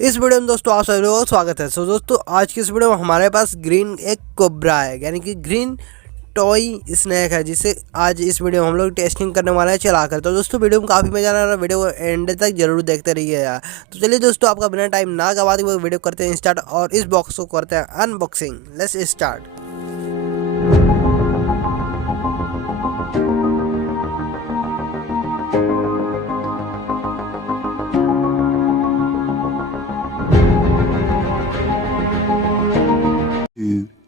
इस वीडियो में दोस्तों आप सभी लोगों का स्वागत है। सो दोस्तों आज की इस वीडियो में हमारे पास ग्रीन एक कोबरा है, यानी कि ग्रीन टॉय स्नैक है, जिसे आज इस वीडियो में हम लोग टेस्टिंग करने वाले हैं चलाकर। तो दोस्तों वीडियो में काफ़ी मजा आ रहा है, वीडियो को एंड तक जरूर देखते रहिए यार। तो चलिए दोस्तों, आपका बिना टाइम ना गवाते हुए वीडियो करते हैं स्टार्ट और इस बॉक्स को करते हैं unboxing. Let's start.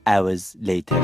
Hours later.